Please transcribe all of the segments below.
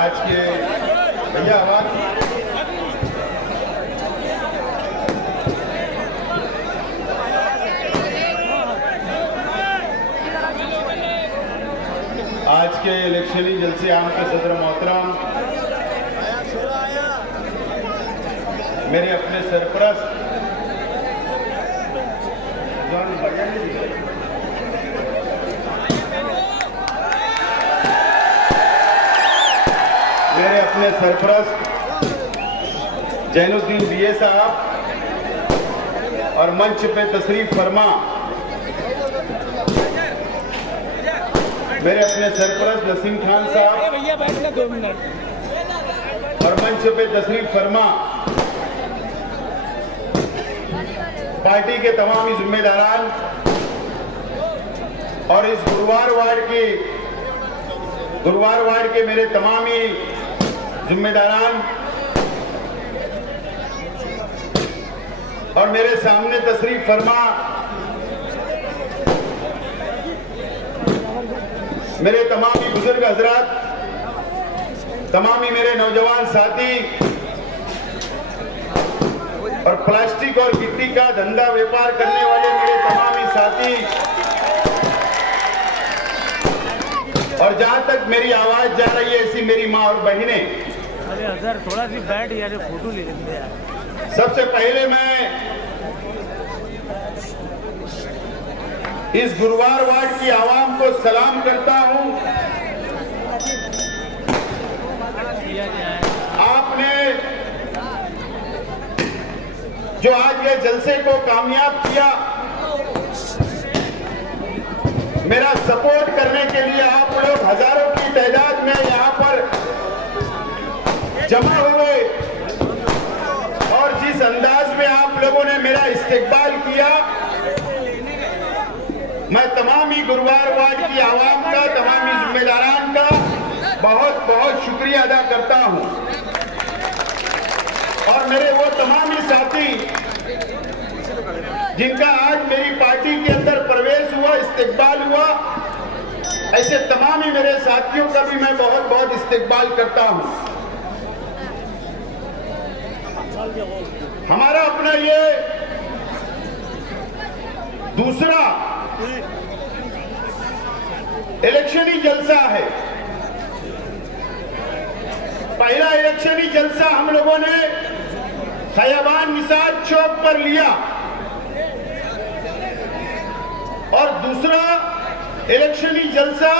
आज के भैया आवाज आज के इलेक्शनी जलसे आम के सदर मोहतरम मेरे अपने सरपरस्त मेरे अपने सरपरस्त जैनुद्दीन बीए साहब और मंच पे तशरीफ फरमा मेरे अपने सरपरस्त नसीम खान साहब और मंच पे तशरीफ फरमा पार्टी के तमाम जिम्मेदारान और इस गुरुवार वार्ड के मेरे तमाम जिम्मेदारान और मेरे सामने तशरीफ फरमा मेरे तमामी बुजुर्ग हजरात, तमामी मेरे नौजवान साथी और प्लास्टिक और गिट्टी का धंधा व्यापार करने वाले मेरे तमामी साथी और जहां तक मेरी आवाज जा रही है ऐसी मेरी माँ और बहनें, अरे अजहर थोड़ा सी बैठ यार, फोटो ले लेते हैं। सबसे पहले मैं इस गुरुवार वार्ड की आवाम को सलाम करता हूं। आपने जो आज ये जलसे को कामयाब किया, मेरा सपोर्ट करने के लिए आप लोग हजारों की तादाद में यहां पर जमा हुए और जिस अंदाज में आप लोगों ने मेरा इस्तकबाल किया, मैं तमामी गुरुवार वार्ड की आवाम का, तमामी जिम्मेदारान का बहुत बहुत शुक्रिया अदा करता हूं। और मेरे वो तमामी साथी जिनका आज मेरी पार्टी के अंदर प्रवेश हुआ, इस्तकबाल हुआ, ऐसे तमामी मेरे साथियों का भी मैं बहुत बहुत इस्तकबाल करता हूं। हमारा अपना ये दूसरा इलेक्शनी जलसा है। पहला इलेक्शनी जलसा हम लोगों ने खयाबान निसार चौक पर लिया और दूसरा इलेक्शनी जलसा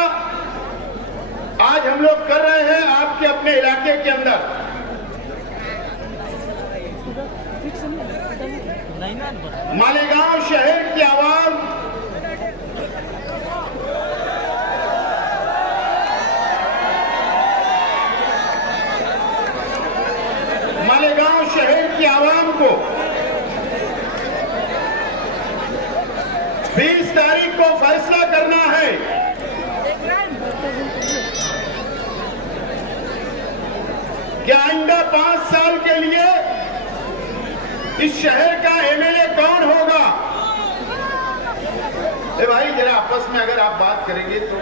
आज हम लोग कर रहे हैं आपके अपने इलाके के अंदर। मालेगांव शहर की आवाम को 20 तारीख को फैसला करना है कि आइंदा 5 साल के लिए इस शहर का एमएलए कौन होगा। भाई जरा आपस में अगर आप बात करेंगे तो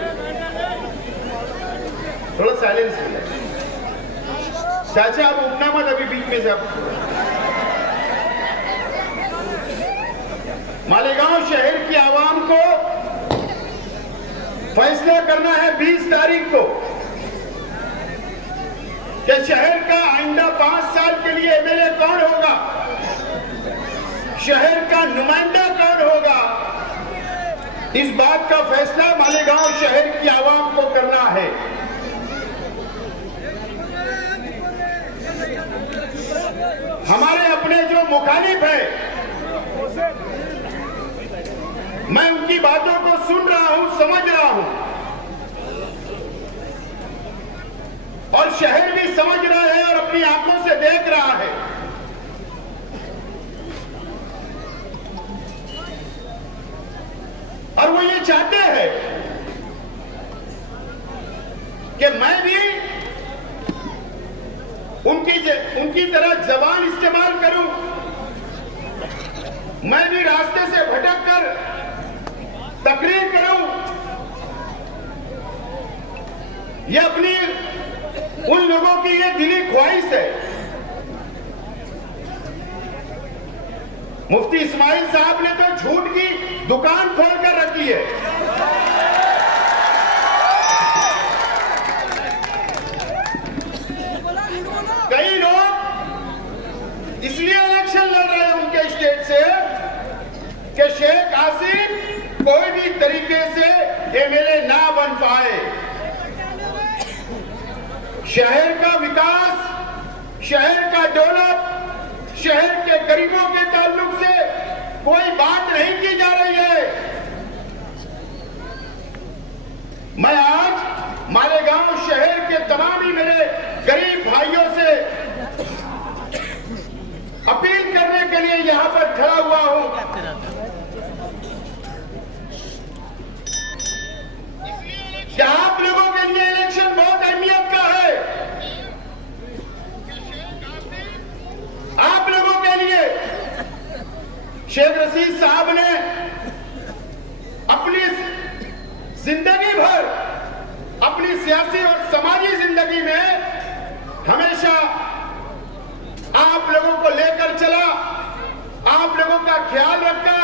थोड़ा साइलेंस मिले। चाचा आप उठना मत अभी बीच में से। आप मालेगांव शहर की आवाम को फैसला करना है 20 तारीख को कि शहर का आइंदा 5 साल के लिए एमएलए कौन होगा, शहर का नुमाइंदा कौन होगा। इस बात का फैसला मालेगांव शहर की आवाम को करना है। हमारे अपने जो मुखालिफ है, मैं उनकी बातों को सुन रहा हूं, समझ रहा हूं और शहर भी समझ रहा है और अपनी आंखों से देख रहा है। और वो ये चाहते हैं कि मैं भी उनकी तरह जबान इस्तेमाल करूं, मैं भी रास्ते से भटक कर तकरीर करूं। ये अपनी उन की ये दिली ख्वाहिश है। मुफ्ती इस्माइल साहब ने तो झूठ की दुकान खोलकर रखी है। कई लोग इसलिए इलेक्शन लड़ रहे हैं उनके स्टेट से कि शेख आसिफ कोई भी तरीके से एमएलए ना बन पाए। शहर का विकास, शहर का डेवलप, शहर के गरीबों के ताल्लुक से कोई बात नहीं की जा रही है। मैं आज मालेगांव शहर के तमाम ही मेरे गरीब भाइयों से अपील करने के लिए यहां पर खड़ा हुआ हूं कि आप लोगों के लिए इलेक्शन बहुत अहमियत का है। आप लोगों के लिए शेख रशीद साहब ने अपनी जिंदगी भर, अपनी सियासी और समाजी जिंदगी में हमेशा आप लोगों को लेकर चला, आप लोगों का ख्याल रखा,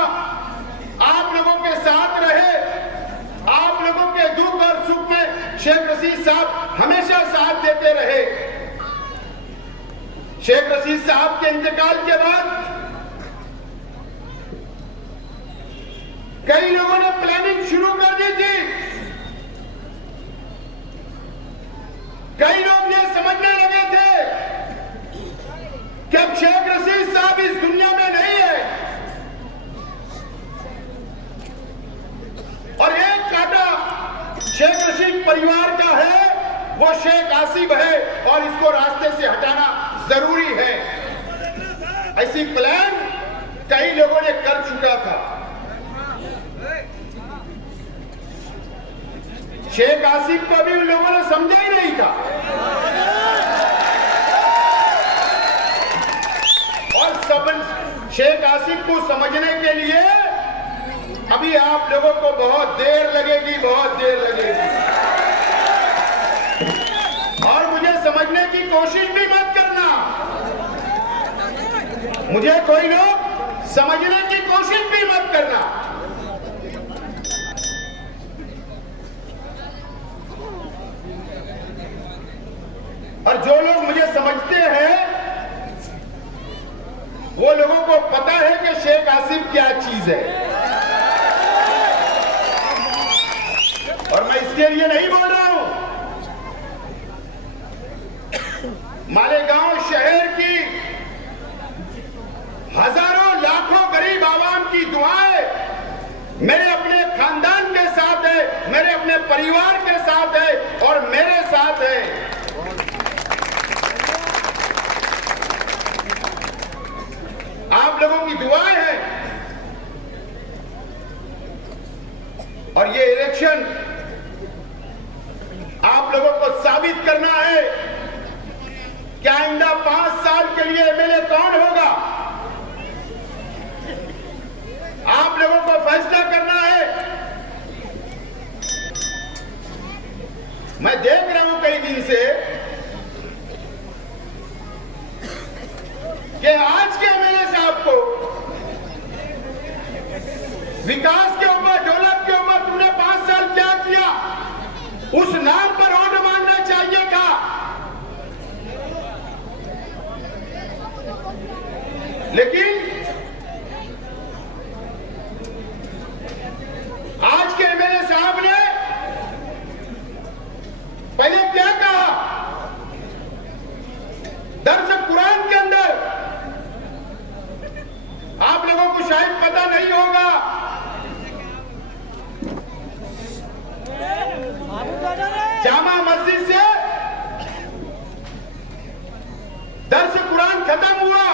आप लोगों के साथ रहे, आप लोगों के दुख और सुख में शेख रशीद साहब हमेशा साथ देते रहे। शेख रशीद साहब के इंतकाल के बाद कई लोगों ने प्लानिंग शुरू कर दी थी। कई लोग ये समझने लगे थे कि अब शेख रशीद साहब इस दुनिया में नहीं है और एक कांटा शेख रशीद परिवार का है, वो शेख आसिफ है और इसको रास्ते से हटाना जरूरी है। ऐसी प्लान कई लोगों ने कर चुका था। शेख आसिफ को भी उन लोगों ने समझा ही नहीं था और सब शेख आसिफ को समझने के लिए अभी आप लोगों को बहुत देर लगेगी, बहुत देर लगेगी। और मुझे समझने की कोशिश भी मत करना, मुझे कोई लोग समझने की कोशिश भी मत करना। और जो लोग मुझे समझते हैं वो लोगों को पता है कि शेख आसिफ क्या चीज है और मैं इसके लिए नहीं बोल रहा हूं। मालेगांव शहर की हजारों लाखों गरीब आवाम की दुआएं मेरे अपने खानदान के साथ है, मेरे अपने परिवार के साथ है और मेरे साथ है। आप लोगों की दुआएं हैं और ये इलेक्शन आप लोगों को साबित करना है कि आइंदा 5 साल के लिए एमएलए कौन होगा। आप लोगों को फैसला करना है। मैं देख रहा हूं कई दिन से कि आज के एमएलए साहब को विकास के ऊपर, डेवलप के ऊपर तुमने 5 साल क्या किया, उस नाम पर वोट मांगना चाहिए था। लेकिन आज के एमएलए साहब ने पहले क्या कहा, दर्स कुरान के अंदर आप लोगों को शायद पता नहीं होगा, जामा मस्जिद से दर्स कुरान खत्म हुआ,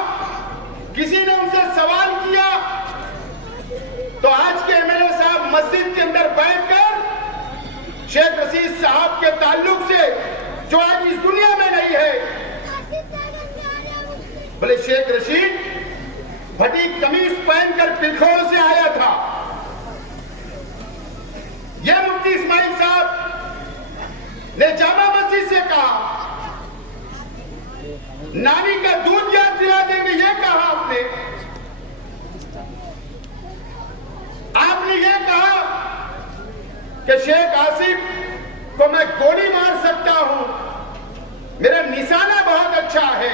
किसी ने उनसे सवाल किया तो आज के एमएलए साहब मस्जिद के अंदर बैठकर शेख रशीद साहब के ताल्लुक से जो आज इस दुनिया में नहीं है, बोले शेख रशीद फटी कमीज पहनकर पिलखोर से आया था। यह मुफ्ती इस्माइल साहब ने जामा मस्जिद से कहा नानी का दूध याद दिला देंगे, ये कहा आपने। आपने ये कहा कि शेख आसिफ को मैं गोली मार सकता हूं, मेरा निशाना बहुत अच्छा है।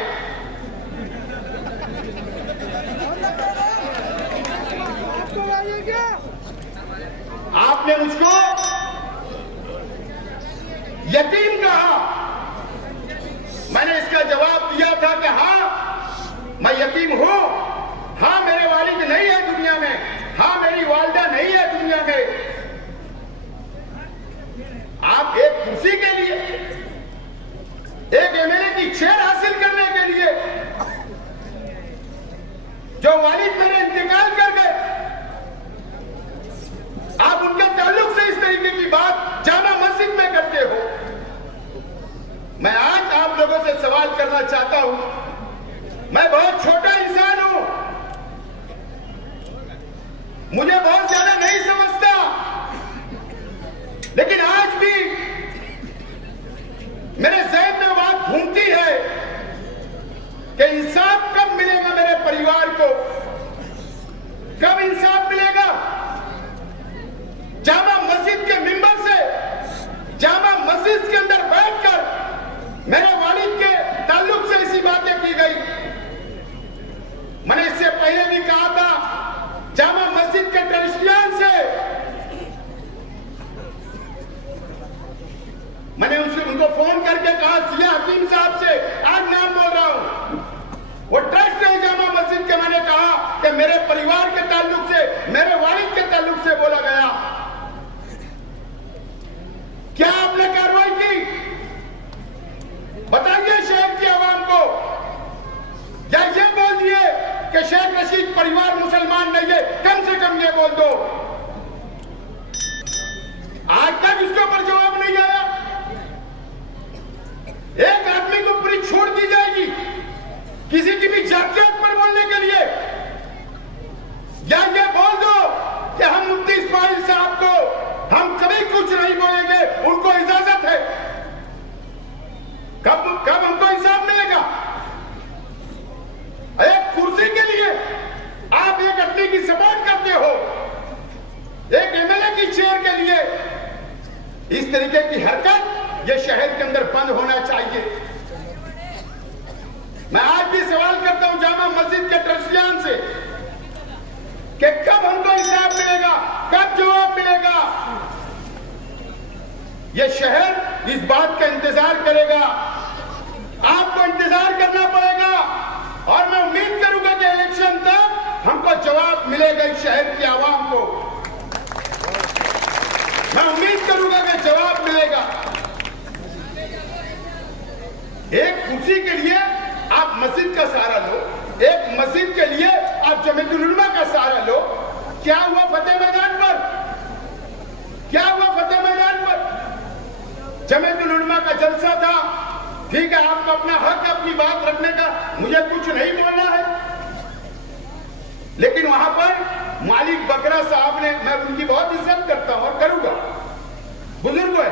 आपने मुझको यतीम कहा, मैंने इसका जवाब दिया था कि हाँ मैं यतीम हूं, हाँ मेरे वालिद नहीं है दुनिया में, हाँ मेरी वालिदा नहीं है दुनिया में। आप एक कुर्सी के लिए, एक एमएलए की चेयर हासिल करने के लिए, जो वालिद मेरे इंतकाल कर गए, आप उनके ताल्लुक से इस तरीके की बात जामा मस्जिद में करते हो। मैं आज आप लोगों से सवाल करना चाहता हूं, मैं बहुत छोटा इंसान हूं, मुझे बहुत ज्यादा नहीं समझता, लेकिन आज भी मेरे ज़हन में बात घूमती है कि इंसाफ कब मिलेगा मेरे परिवार को, कब इंसाफ मिलेगा। जामा मस्जिद के मिंबर से, जामा मस्जिद के अंदर बैठकर मेरे वालिद के ताल्लुक से ऐसी बातें की गई। मैंने इससे पहले भी कहा था, जामा मस्जिद के ट्रस्टियन से मैंने उनको फोन करके कहा, सिया हकीम साहब से, आज नाम बोल रहा हूं, वो ट्रस्ट है जामा मस्जिद के, मैंने कहा कि मेरे परिवार के ताल्लुक से, मेरे वालिद के ताल्लुक से बोला गया। क्या आपने कार्रवाई की? बताइए शहर की आवाम को। या ये बोल दिए कि शेख रशीद परिवार मुसलमान नहीं है, कम से कम ये बोल दो। आज तक इसके ऊपर जवाब नहीं आया। एक आदमी को पूरी छूट दी जाएगी किसी की भी जातियत पर बोलने के लिए, या ये बोल दो कि हम मुफ्ती इस्माइल साहब को हम कभी कुछ नहीं बोलेंगे, उनको इजाजत है। कब हमको इंसाफ मिलेगा? एक कुर्सी के लिए आप एक आदमी की सपोर्ट करते हो, एक एमएलए की चेयर के लिए। इस तरीके की हरकत ये शहर के अंदर बंद होना चाहिए। मैं आज भी सवाल करता हूं जामा मस्जिद के ट्रस्टियन से कि कब हमको इंसाफ मिलेगा, कब जवाब मिलेगा। ये शहर इस बात का इंतजार करेगा, आपको इंतजार करना पड़ेगा, और मैं उम्मीद करूंगा कि इलेक्शन तक हमको जवाब मिलेगा इस शहर की आवाम को। मैं उम्मीद करूंगा कि जवाब मिलेगा। एक कुर्सी के लिए आप मस्जिद का सहारा लो, एक मस्जिद के लिए आप जमीयतुल उलमा का सहारा लो। क्या हुआ फतेह मैदान पर? क्या हुआ फतेह मैदान पर? जमीयतुल उलमा का जलसा था, ठीक है, आपको अपना हक है अपनी बात रखने का, मुझे कुछ नहीं बोलना है, लेकिन वहां पर मालिक बकरा साहब ने, मैं उनकी बहुत इज्जत करता हूं और करूंगा, बुजुर्ग है।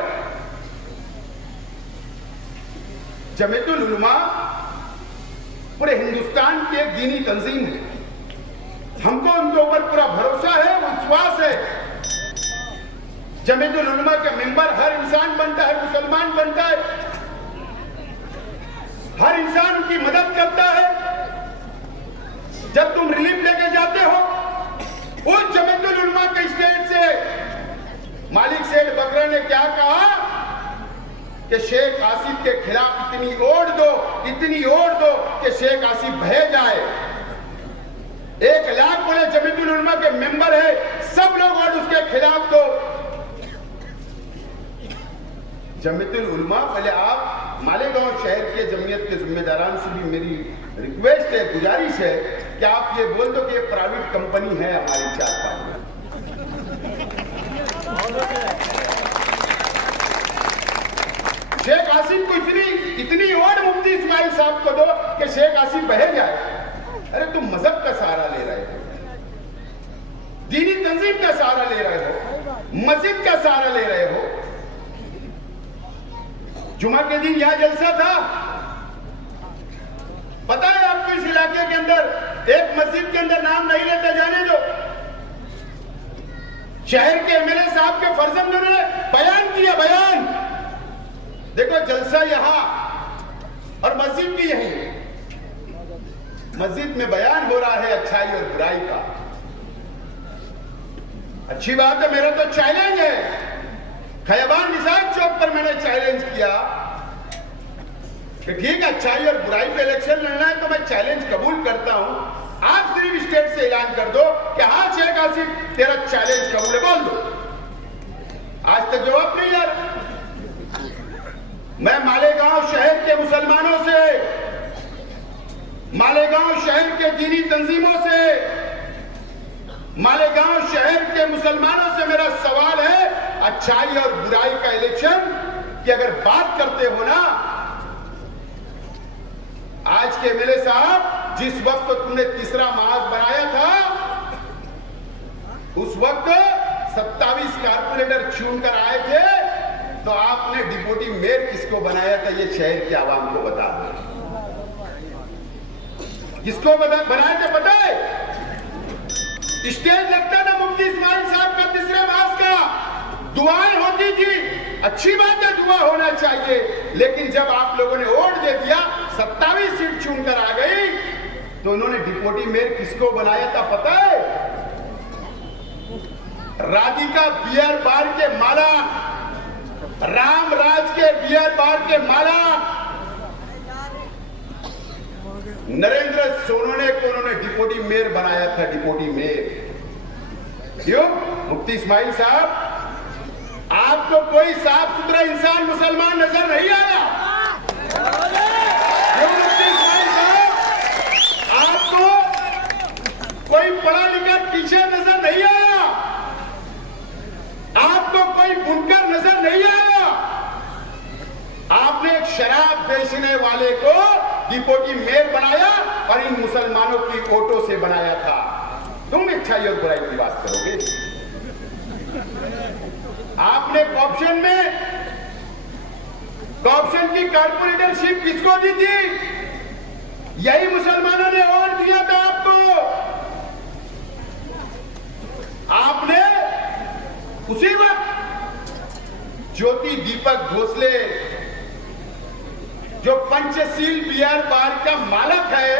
जमीयतुल उलमा पूरे हिंदुस्तान की एक दीनी तंजीम है, हमको उनके ऊपर पूरा भरोसा है, विश्वास है। जमीयतुल उलमा के मेंबर हर इंसान बनता है, मुसलमान बनता है, हर इंसान उनकी मदद करता है। जब तुम रिलीफ लेके जाते हो, उस जमीयतुल उलमा के स्टेट से मालिक सेठ बकरा ने क्या कहा कि शेख आसिफ के खिलाफ इतनी ओढ़ दो कि शेख आसिफ बह जाए। 1 लाख बोले जमीयतुल उलमा के मेंबर है, सब लोग और उसके खिलाफ दो। जमीयतुल उलमा, पहले आप मालेगांव शहर के जमीयत के जिम्मेदारान से भी मेरी रिक्वेस्ट है, गुजारिश है कि आप ये बोल दो कि ये प्राइवेट कंपनी है हमारे चार में। शेख आसिफ को इतनी ओढ़ मुफ्ती इस्माइल साहब को दो कि शेख आसिफ बह जाए। अरे तुम मजहब का सहारा ले रहे हो, दीनी तंजीम का सहारा ले रहे हो, मस्जिद का सहारा ले रहे हो। जुमा के दिन यहां जलसा था, एक मस्जिद के अंदर नाम नहीं लेता, जाने दो। शहर के एमएलए साहब के फर्जंदों ने बयान किया, बयान देखो, जलसा यहां और मस्जिद भी यही। मस्जिद में बयान हो रहा है अच्छाई और बुराई का। अच्छी बात है, मेरा तो चैलेंज है। खयाबान निसार चौक पर मैंने चैलेंज किया कि ठीक है, अच्छाई और बुराई पे इलेक्शन लड़ना है तो मैं चैलेंज कबूल करता हूं। आप सिर्फ स्टेट से ऐलान कर दो कि हाँ शेख आसिफ, तेरा चैलेंज कबूल है, बोल दो। आज तक जवाब नहीं यार। मैं मालेगांव शहर के मुसलमानों से, मालेगांव शहर के दीनी तंजीमों से, मालेगांव शहर के मुसलमानों से मेरा सवाल है, अच्छाई और बुराई का इलेक्शन की अगर बात करते हो ना, आज के एमएलए साहब, जिस वक्त तुमने तीसरा महाज बनाया था, उस वक्त 27 कारपोरेटर चुनकर आए थे, तो आपने डिप्टी मेयर किसको बनाया था, ये शहर के आवाम को बता दो। किसको बनाया था पता है? स्टेज लगता था मुफ्ती इस्माइल साहब का तीसरे मास का, दुआएं होती थी, अच्छी बात है, दुआ होना चाहिए। लेकिन जब आप लोगों ने वोट दे दिया, 27 सीट चुनकर आ गई, तो उन्होंने डिप्टी मेयर किसको बनाया था पता है? राधिका बियर बार के माला, रामराज के बियर बार के माला, नरेंद्र सोनोने को उन्होंने डिप्टी मेयर बनाया था, डिप्टी मेयर। क्यों? मुफ्ती इस्माइल साहब, आपको कोई साफ सुथरा इंसान मुसलमान नजर नहीं आया? क्यों मुफ्ती इस्माइल साहब, आपको कोई पढ़ा लिखा टीचर नजर नहीं आया? आपको कोई बुनकर नजर नहीं आया? आपने एक शराब बेचने वाले को डिप्टी मेयर बनाया और इन मुसलमानों की वोटों से बनाया था। तुम अच्छाई और बुराई की बात करोगे? आपने कॉर्पोरेशन में, कॉर्पोरेशन की कारपोरेटरशिप किसको दी थी? यही मुसलमानों ने वोट दिया था आपको। आपने उसी वक्त ज्योति दीपक भोसले, जो पंचशील बियर बार का मालक है,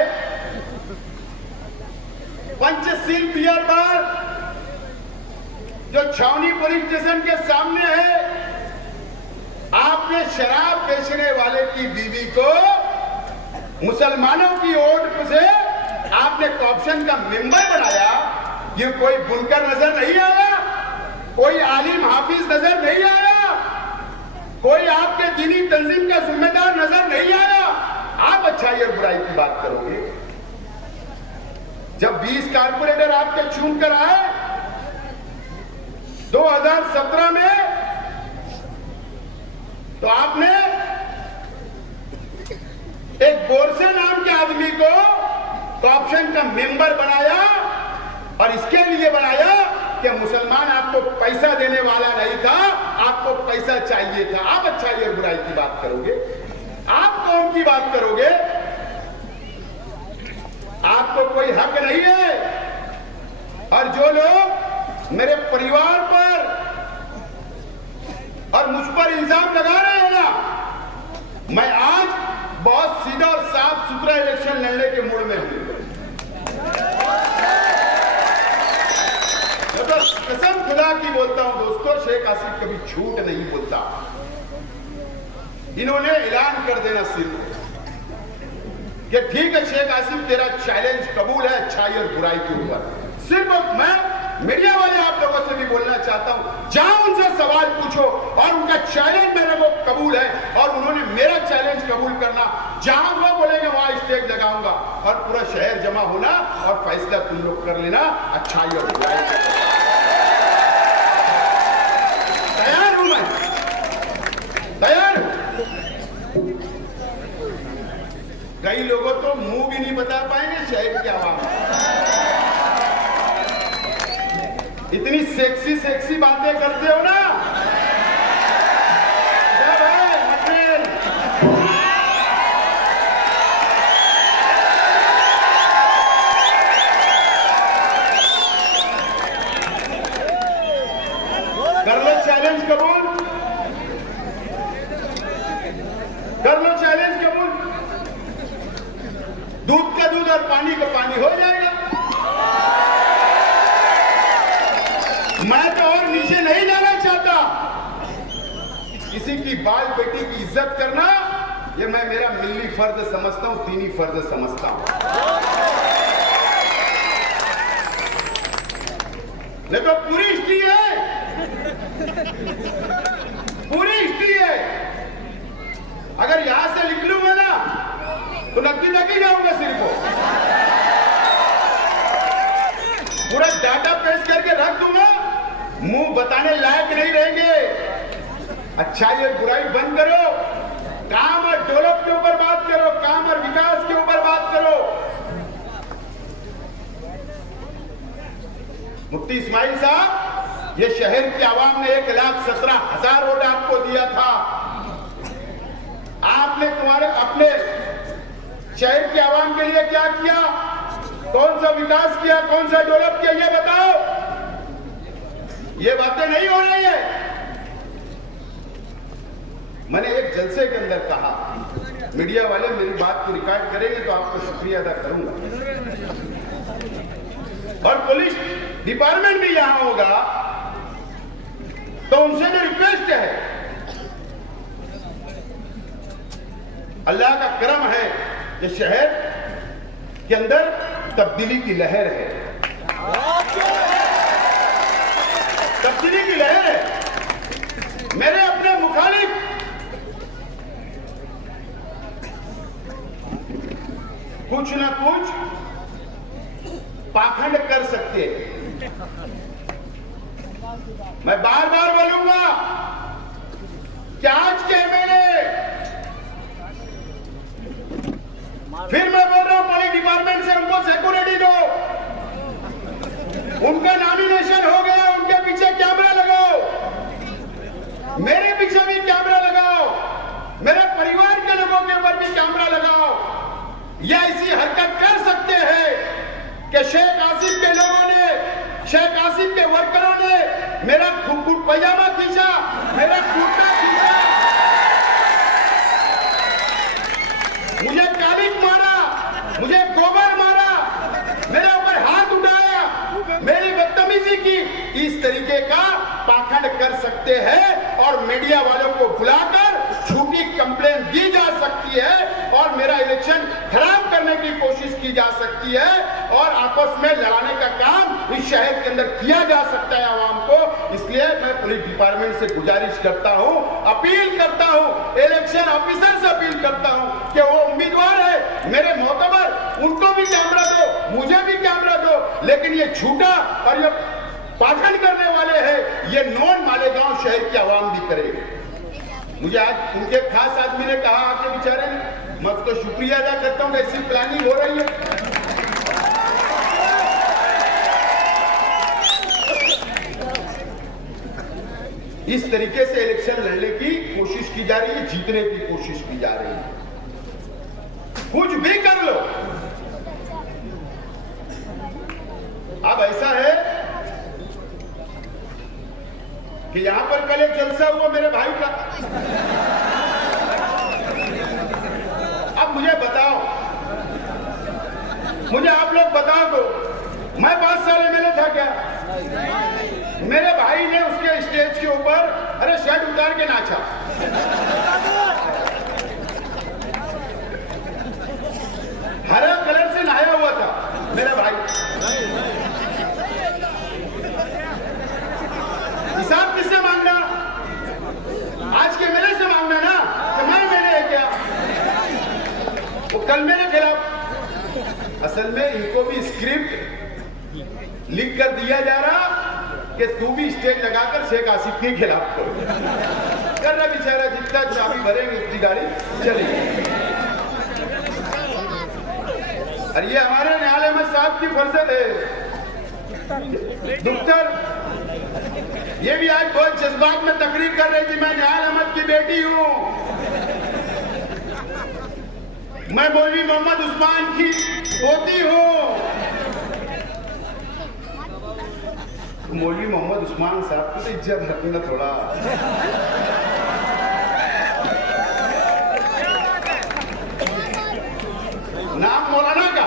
पंचशील बियर बार जो छावनी पुलिस स्टेशन के सामने है, आपने शराब बेचने वाले की बीवी को मुसलमानों की वोट से आपने कॉर्पोरेशन का मेंबर बनाया। ये कोई बुनकर नजर नहीं आया? कोई आलिम हाफिज नजर नहीं आया? कोई आपके दीनी तंजीम का जिम्मेदार नजर नहीं आया? आप अच्छाई और बुराई की बात करोगे? जब 20 कारपोरेटर आपके चुन कर आए 2017 में, तो आपने एक बोरसे नाम के आदमी को कॉर्पोरेशन का मेंबर बनाया, और इसके लिए बनाया कि मुसलमान आपको पैसा देने वाला नहीं था, आपको पैसा चाहिए था। आप अच्छाई और बुराई की बात करोगे? आप कौन की बात करोगे? आपको कोई हक नहीं है। और जो लोग मेरे परिवार पर और मुझ पर इल्जाम लगा रहे हैं ना, मैं आज बहुत सीधा और साफ सुथरा इलेक्शन लड़ने के मूड में हूं। तो कसम खुदा की बोलता हूं दोस्तों, शेख आसिफ कभी झूठ नहीं बोलता। इन्होंने ऐलान कर देना सिर्फ कि ठीक है शेख आसिफ, तेरा चैलेंज कबूल है अच्छाई और बुराई के ऊपर। सिर्फ मैं मीडिया वाले आप लोगों से भी बोलना चाहता हूं, जहां उनसे सवाल पूछो और उनका चैलेंज मेरे को कबूल है और उन्होंने मेरा चैलेंज कबूल करना, जहां वो बोलेंगे वहां स्टेज लगाऊंगा और पूरा शहर जमा होना और फैसला तुम लोग कर लेना अच्छाई और बुराई। तैयार हूं मैं, तैयार हूं। कई लोगों तो मुंह भी नहीं बता पाएंगे शहर के आवाम, इतनी सेक्सी सेक्सी बातें करते हो ना। और पानी का पानी हो जाएगा। मैं तो और नीचे नहीं जाना चाहता। किसी की बाल बेटी की इज्जत करना ये मैं मेरा मिल्ली फर्ज समझता हूं, दीनी फर्ज समझता हूं। नहीं तो पूरी हिस्ट्री है, पूरी हिस्ट्री है। अगर यहां से लिख लूंगा ना तो नक्की नक्की जाऊंगा सिर को। पूरा डाटा पेश करके रख दूंगा, मुंह बताने लायक नहीं रहेंगे। अच्छाई और बुराई बंद करो, काम और डेवलप के ऊपर बात करो, काम और विकास के ऊपर बात करो। मुफ्ती इस्माइल साहब, ये शहर की आवाम ने 1,17,000 वोट आपको दिया था। आपने तुम्हारे अपने शहर की आवाम के लिए क्या किया? कौन सा विकास किया, कौन सा डेवलप किया, ये बताओ। ये बातें नहीं हो रही है। मैंने एक जलसे के अंदर कहा, मीडिया वाले मेरी बात को रिकॉर्ड करेंगे तो आपको शुक्रिया अदा करूंगा। और पुलिस डिपार्टमेंट भी यहां होगा तो उनसे भी रिक्वेस्ट है, अल्लाह का करम है ये शहर के अंदर तब्दीली की लहर है, तब्दीली की लहर है। मेरे अपने मुखालिफ कुछ ना कुछ पाखंड कर सकते हैं। मैं बार बार बोलूंगा कि आज के एमएलए, फिर मैं बोल रहा हूं पुलिस डिपार्टमेंट से उनको सिक्योरिटी दो। उनका नॉमिनेशन हो गया, उनके पीछे कैमरा लगाओ, मेरे पीछे भी कैमरा लगाओ, मेरे परिवार के लोगों के ऊपर भी कैमरा लगाओ। या ऐसी हरकत कर सकते हैं कि शेख आसिफ के लोगों ने, शेख आसिफ के वर्करों ने मेरा पैजामा खींचा, मेरा कुर्ता खींचा, मुझे कालिक मारा, मुझे गोबर मारा, मेरे ऊपर हाथ उठाया, मेरी बदतमीजी की। इस तरीके का पाखंड कर सकते हैं और मीडिया वालों को बुलाकर झूठी कंप्लेन दी जा सकती है और मेरा इलेक्शन खराब करने की कोशिश की जा सकती है और आपस में लड़ाने का काम इस शहर के अंदर किया जा सकता है आवाम को। इसलिए मैं पुलिस डिपार्टमेंट से गुजारिश करता हूं, अपील करता हूं, इलेक्शन ऑफिसर से अपील करता हूं कि वो उम्मीदवार है मेरे मोतबर, उनको भी कैमरा दो, मुझे भी कैमरा दो। लेकिन ये झूठा और ये पाखंड करने वाले हैं, ये नॉन मालेगांव शहर की आवाम भी करेगी। मुझे आज उनके खास आदमी ने कहा आपके बेचारे, मैं उसको शुक्रिया अदा करता हूं, ऐसी प्लानिंग हो रही है। इस तरीके से इलेक्शन लड़ने की कोशिश की जा रही है, जीतने की कोशिश की जा रही है। कुछ भी कर लो। अब ऐसा है कि यहां पर कल एक जलसा हुआ मेरे भाई का। अब मुझे बताओ, मुझे आप लोग बता दो, मैं 5 साल एमएलए था क्या? मेरे भाई ने उसके स्टेज के ऊपर अरे शर्ट उतार के नाचा। हरा कलर से नहाया हुआ था मेरा भाई। हिसाब किससे मांगना? आज के मेरे से मांगना ना कि मैंने है क्या? वो कल मेरे खिलाफ। असल में इनको भी स्क्रिप्ट लिख कर दिया जा रहा कि तू भी स्टेज लगाकर शेख आसिफ के खिलाफ कर रहा। बेचारा जितना चाबी भरेंगे उतनी गाड़ी चलेगी। और ये हमारे न्याल अहमद साहब की फरजत है। डॉक्टर ये भी आज बहुत जज्बात में तकरीर कर रही थी, मैं न्याल अहमद की बेटी हूं, मैं मौलवी मोहम्मद उस्मान की पोती हूं। मौलवी मोहम्मद उस्मान साहब को तो इज्जत रखना थोड़ा। नाम मौलाना का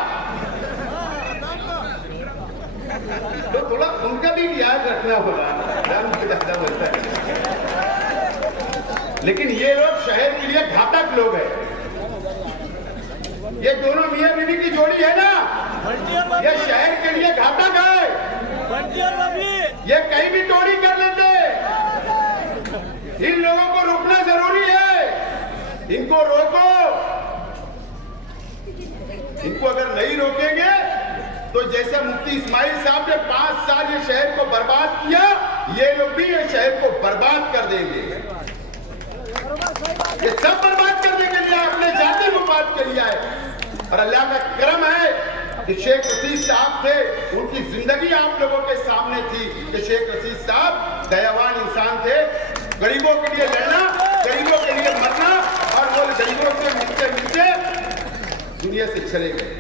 लेकिन ये लोग शहर के लिए घातक लोग हैं। ये दोनों मियां बीवी की जोड़ी है ना, ये शहर के लिए घातक है। ये कहीं भी चोरी कर लेते। इन लोगों को रोकना जरूरी है। इनको रोको। इनको अगर नहीं रोकेंगे तो जैसे मुफ्ती इस्माइल साहब ने 5 साल ये शहर को बर्बाद किया, ये लोग भी ये शहर को बर्बाद कर देंगे। ये सब बर्बाद करने के लिए अपने जाति मुफाद के लिए आए। और अल्लाह का करम है कि शेख रशीद साहब थे, उनकी जिंदगी आप लोगों के सामने थी कि शेख रशीद साहब दयावान इंसान थे। गरीबों के लिए लड़ना, गरीबों के लिए मरना, और वो गरीबों से मिलते मिलते दुनिया से चले गए,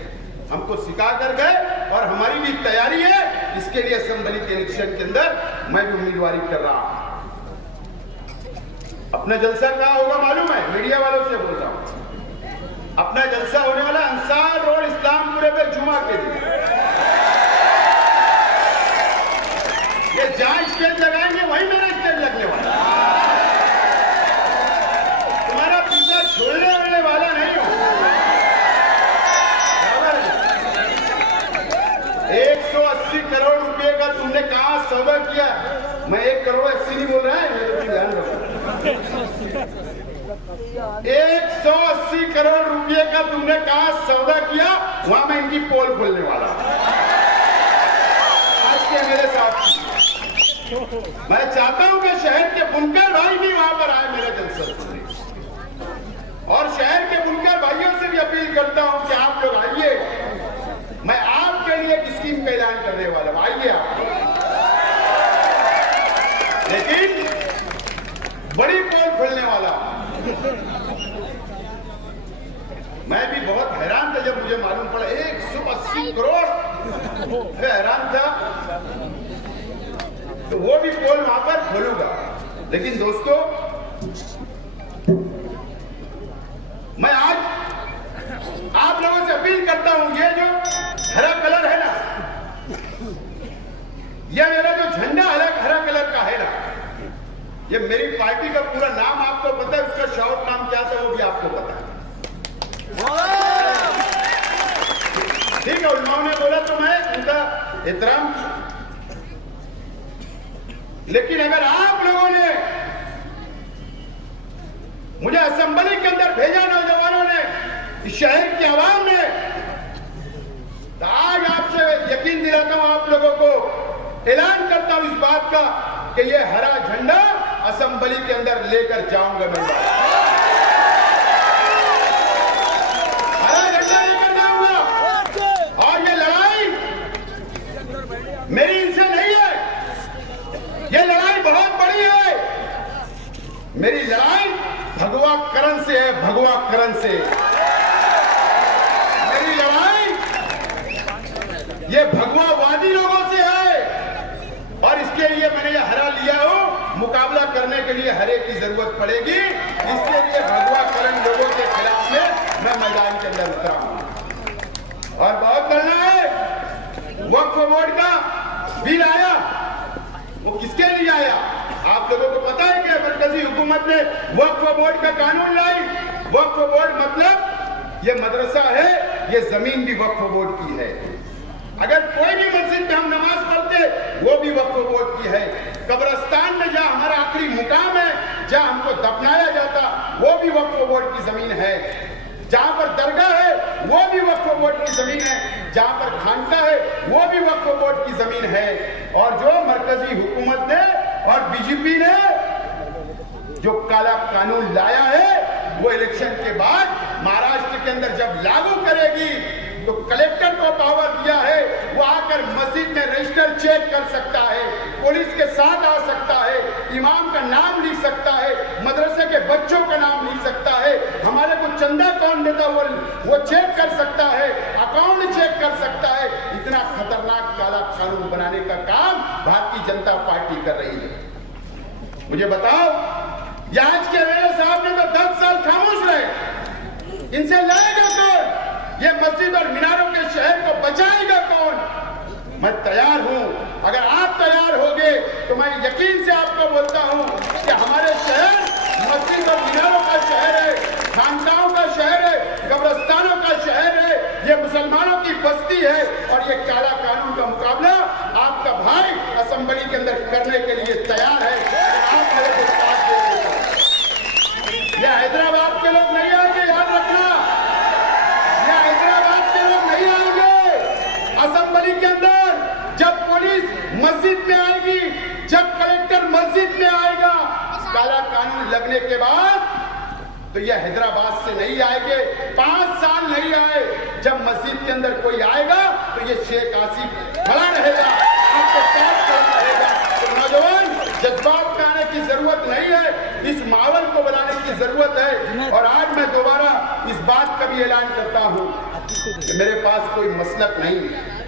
हमको सिखा कर गए। और हमारी भी तैयारी है इसके लिए। असेंबली के इलेक्शन के अंदर मैं भी उम्मीदवारी कर रहा हूं। अपना जलसा कहाँ होगा मालूम है? मीडिया वालों से बोल रहा हूं। अपना जलसा होने वाला अंसार रोड इस्लामपुरे पे जुमा के दिन। ये जहां स्टेज लगाएंगे वहीं मेरा स्टेज लगने वाला। तुम्हारा पीछा छोड़ने वाला नहीं हो। 180 करोड़ रुपए का तुमने कहा सौदा किया? मैं 1 करोड़ 80 नहीं बोल रहा है, ध्यान रखो। 180 करोड़ रुपए का तुमने कहा सौदा किया, वहां मैं इनकी पोल खोलने वाला। आज के मेरे साथ मैं चाहता हूं कि शहर के बुनकर भाई भी वहां पर आए मेरे जलसे सुनने। और शहर के बुनकर भाइयों से भी अपील करता हूं कि आप लोग आइए। मैं आपके लिए एक स्कीम का ऐलान करने वाला हूं, आइए आप। लेकिन बड़ी पोल खोलने वाला। मैं भी बहुत हैरान था जब मुझे मालूम पड़ा 180 करोड़। मैं हैरान था। तो वो भी पोल वहां पर खोलूंगा। लेकिन दोस्तों, मैं आज आप लोगों से अपील करता हूं, ये जो हरा कलर है ना, ये मेरा जो झंडा हरा कलर का है ना, ये मेरी पार्टी का पूरा नाम आपको पता है, उसका शॉर्ट नाम क्या था वो भी आपको पता है। ठीक है, उन्होंने बोला तो मैं उनका एहतराम। लेकिन अगर आप लोगों ने मुझे असेंबली के अंदर भेजा, नौजवानों ने, इस शहर की आवाम ने, तो आज आपसे यकीन दिलाता हूं, आप लोगों को ऐलान करता हूं इस बात का कि ये हरा झंडा असेंबली के अंदर लेकर जाऊंगा मैं। हरा झंडा लेकर जाऊंगा। और ये लड़ाई मेरी इनसे नहीं है, ये लड़ाई बहुत बड़ी है। मेरी लड़ाई भगवा करण से है, भगवा करण से। मेरी लड़ाई ये भगवावादी लोगों से है। और इसके लिए मैंने ये हरा लिया हूं। मुकाबला करने के लिए हरे की जरूरत पड़ेगी। इसके लिए भगवा करण लोगों के खिलाफ में मैं मैदान के अंदर उतरा हूं। और बहुत लड़ना है। वक्फ बोर्ड का बिल आया, वो किसके लिए आया? आप लोगों को पता है कि मरकजी हुकूमत ने वक्फ बोर्ड का कानून लाई। वक्फ बोर्ड मतलब ये मदरसा है, ये जमीन भी वक्फ बोर्ड की है। अगर कोई भी मस्जिद में हम नमाज पढ़ते, वो भी वक्फ बोर्ड की है। कब्रिस्तान में जहां हमारा आखिरी मुकाम है, जहां हमको दफनाया जाता, वो भी वक्फ बोर्ड की जमीन है। जहां पर दरगाह है, वो भी वक्फ बोर्ड की जमीन है। जहां पर खानका है, वो भी वक्फ बोर्ड की जमीन है। और जो मरकजी हुकूमत ने और बीजेपी ने जो काला कानून लाया है, वो इलेक्शन के बाद महाराष्ट्र के अंदर जब लागू करेगी, तो कलेक्टर को पावर दिया है, वो आकर मस्जिद में रजिस्टर चेक कर सकता है, पुलिस के साथ आ सकता है, इमाम का नाम लिख सकता है, मदरसे के बच्चों का नाम लिख सकता है, हमारे को चंदा कौन देता वो चेक कर सकता है, अकाउंट चेक कर सकता है। इतना खतरनाक काला कानून बनाने का काम भारतीय जनता पार्टी कर रही है। मुझे बताओ, ये आज के मेरे साहब ने तो 10 साल खामोश रहे, इनसे लड़ेगा कौन? ये मस्जिद और मीनारों के शहर को बचाएगा कौन? मैं तैयार हूं। अगर आप तैयार होगे तो मैं यकीन से आपको बोलता हूं कि हमारे शहर मस्जिद मस्जिद और मीनारों का शहर है, खानकाहों का शहर है, कब्रिस्तानों का शहर है, ये मुसलमानों की बस्ती है। और ये काला कानून का मुकाबला आपका भाई असेंबली के अंदर करने के लिए तैयार है। आप मेरे को साथ देंगे। ये हैदराबाद के लोग नहीं आएंगे, याद रखना, ये हैदराबाद के लोग नहीं आएंगे असेंबली के अंदर। जब पुलिस मस्जिद में आएगी, जब कलेक्टर मस्जिद में आएगा, काला कानून लगने के बाद तो ये हैदराबाद से नहीं आएंगे। 5 साल नहीं आए, जब मस्जिद के अंदर कोई आएगा तो ये शेख आसिफ खड़ा रहेगा, आपके साथ खड़ा रहेगा। तो नौजवान, जज्बात में आने की जरूरत नहीं है, इस माहौल को बनाने की जरूरत है। और आज मैं दोबारा इस बात का भी ऐलान करता हूँ कि मेरे पास कोई मसलक नहीं,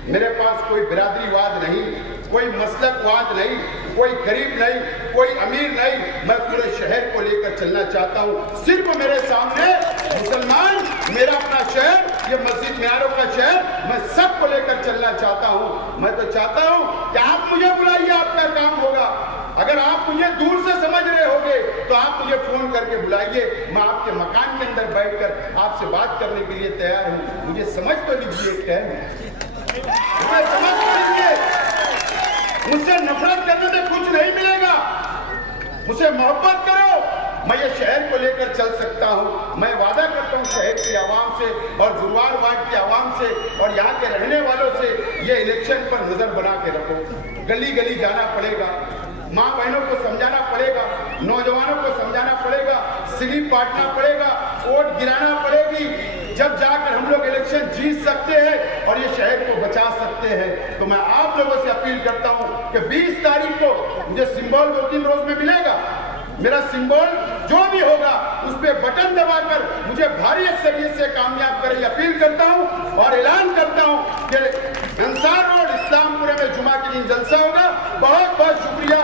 मेरे पास कोई बिरादरीवाद नहीं, कोई मसलकवाद नहीं, कोई गरीब नहीं, कोई अमीर नहीं। मैं पूरे शहर को लेकर चलना चाहता हूँ। सिर्फ मेरे सामने मुसलमान, मेरा अपना शहर, ये मस्जिद मीनारों का शहर, मैं सबको लेकर चलना चाहता हूँ। मैं तो चाहता हूँ कि आप मुझे बुलाइए, आपका काम होगा। अगर आप मुझे दूर से समझ रहे होंगे तो आप मुझे फोन करके बुलाइए, मैं आपके मकान के अंदर बैठकर आपसे बात करने के लिए तैयार हूँ। मुझे समझ तो लीजिए, मुझे समझ तो लीजिए। मुझसे नफरत करने से कुछ नहीं मिलेगा, मुझसे मोहब्बत करो। मैं ये शहर को लेकर चल सकता हूँ। मैं वादा करता हूँ शहर की आवाम से और गुरुवार वार्ड की आवाम से और यहाँ के रहने वालों से, ये इलेक्शन पर नजर बना के रखो। गली गली जाना पड़ेगा, माँ बहनों को समझाना पड़ेगा, नौजवानों को समझाना पड़ेगा, स्लिप बांटना पड़ेगा, वोट गिराना पड़ेगी। जब जाकर हम लोग इलेक्शन जीत सकते हैं और ये शहर को बचा सकते हैं। तो मैं आप लोगों से अपील करता हूं कि 20 तारीख को मुझे सिंबल 2-3 रोज में मिलेगा। मेरा सिंबल जो भी होगा उस पर बटन दबाकर मुझे भारी अक्सरियत से कामयाब करें, अपील करता हूं और ऐलान करता हूं कि अंसार रोड इस्लामपुरे में जुमा के दिन जलसा होगा। बहुत बहुत शुक्रिया।